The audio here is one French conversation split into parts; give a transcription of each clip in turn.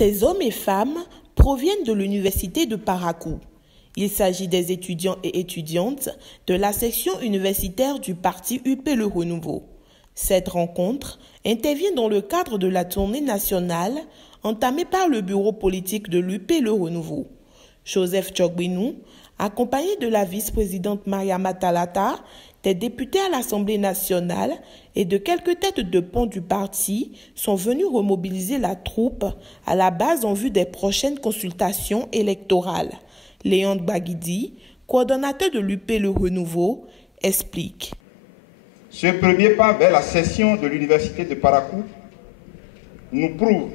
Ces hommes et femmes proviennent de l'université de Parakou. Il s'agit des étudiants et étudiantes de la section universitaire du parti UP Le Renouveau. Cette rencontre intervient dans le cadre de la tournée nationale entamée par le bureau politique de l'UP Le Renouveau. Joseph Djogbenou, accompagné de la vice-présidente Mariama Talata, des députés à l'Assemblée nationale et de quelques têtes de pont du parti sont venus remobiliser la troupe à la base en vue des prochaines consultations électorales. Léon Gbagidi, coordonnateur de l'UP Le Renouveau, explique. Ce premier pas vers la session de l'université de Parakou nous prouve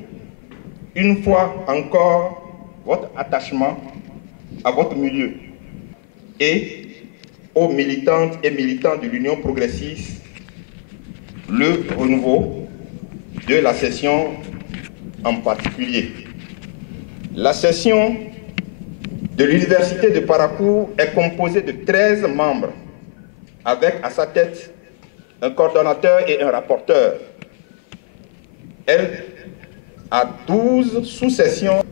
une fois encore votre attachement à votre milieu et aux militantes et militants de l'Union progressiste, Le Renouveau, de la session en particulier. La session de l'université de Parakou est composée de 13 membres, avec à sa tête un coordonnateur et un rapporteur. Elle a 12 sous-sessions.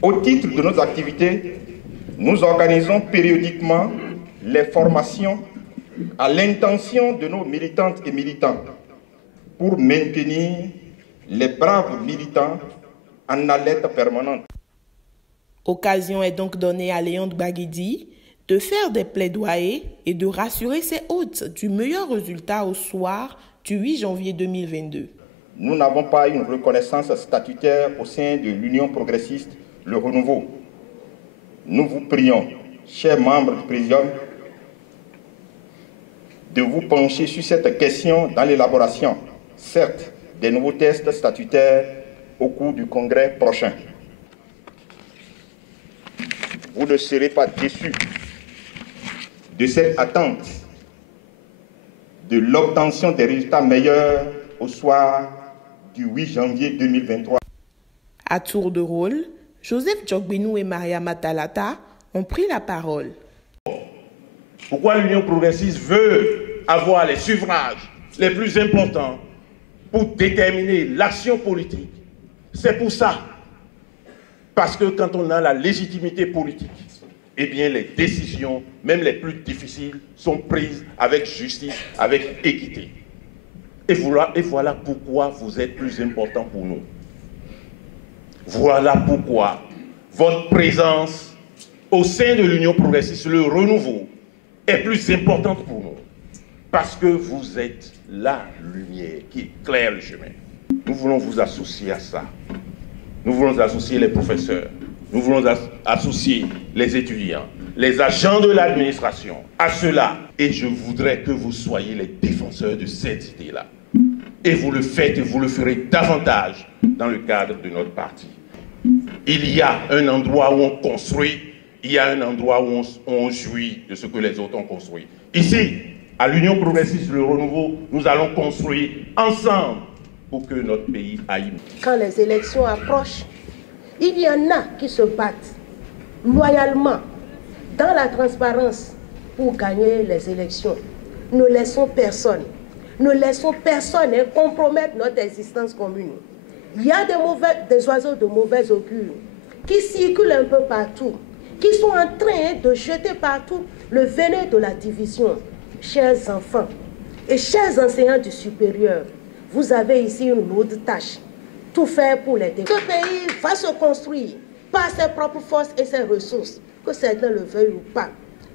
Au titre de nos activités, nous organisons périodiquement les formations à l'intention de nos militantes et militants pour maintenir les braves militants en alerte permanente. Occasion est donc donnée à Léon Gbagidi de faire des plaidoyers et de rassurer ses hôtes du meilleur résultat au soir du 8 janvier 2022. Nous n'avons pas une reconnaissance statutaire au sein de l'Union progressiste Le Renouveau. Nous vous prions, chers membres du Présidium, de vous pencher sur cette question dans l'élaboration, certes, des nouveaux tests statutaires au cours du congrès prochain. Vous ne serez pas déçus de cette attente de l'obtention des résultats meilleurs au soir du 8 janvier 2023. À tour de rôle, Joseph Djogbenou et Mariama Talata ont pris la parole. Pourquoi l'Union progressiste veut avoir les suffrages les plus importants pour déterminer l'action politique? C'est pour ça. Parce que quand on a la légitimité politique, eh bien les décisions, même les plus difficiles, sont prises avec justice, avec équité. Et voilà pourquoi vous êtes plus important pour nous. Voilà pourquoi votre présence au sein de l'Union progressiste, le renouveau, est plus importante pour nous. Parce que vous êtes la lumière qui éclaire le chemin. Nous voulons vous associer à ça. Nous voulons associer les professeurs. Nous voulons associer les étudiants, les agents de l'administration à cela. Et je voudrais que vous soyez les défenseurs de cette idée-là. Et vous le faites et vous le ferez davantage dans le cadre de notre parti. Il y a un endroit où on construit, il y a un endroit où on jouit de ce que les autres ont construit. Ici, à l'Union progressiste Le Renouveau, nous allons construire ensemble pour que notre pays aille. Quand les élections approchent, il y en a qui se battent loyalement dans la transparence pour gagner les élections. Ne laissons personne compromettre notre existence commune. Il y a des oiseaux de mauvais augure qui circulent un peu partout, qui sont en train de jeter partout le venin de la division. Chers enfants et chers enseignants du supérieur, vous avez ici une lourde tâche. Tout faire pour les défendre. Ce pays va se construire par ses propres forces et ses ressources, que certains le veuillent ou pas.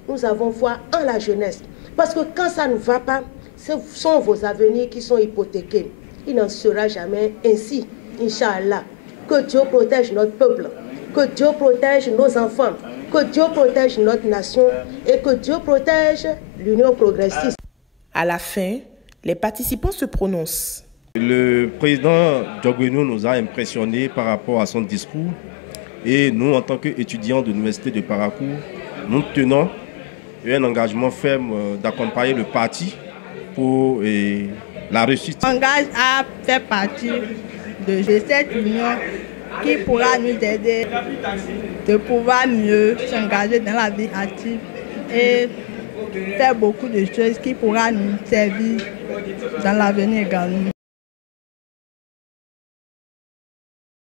Nous avons foi en la jeunesse. Parce que quand ça ne va pas, ce sont vos avenirs qui sont hypothéqués. Il n'en sera jamais ainsi, Inch'Allah. Que Dieu protège notre peuple, que Dieu protège nos enfants, que Dieu protège notre nation et que Dieu protège l'Union progressiste. À la fin, les participants se prononcent. Le président Djogbenou nous a impressionnés par rapport à son discours et nous, en tant qu'étudiants de l'université de Parakou, nous tenons un engagement ferme d'accompagner le parti pour la réussite. On s'engage à faire partie de cette union qui pourra nous aider de pouvoir mieux s'engager dans la vie active et faire beaucoup de choses qui pourra nous servir dans l'avenir également.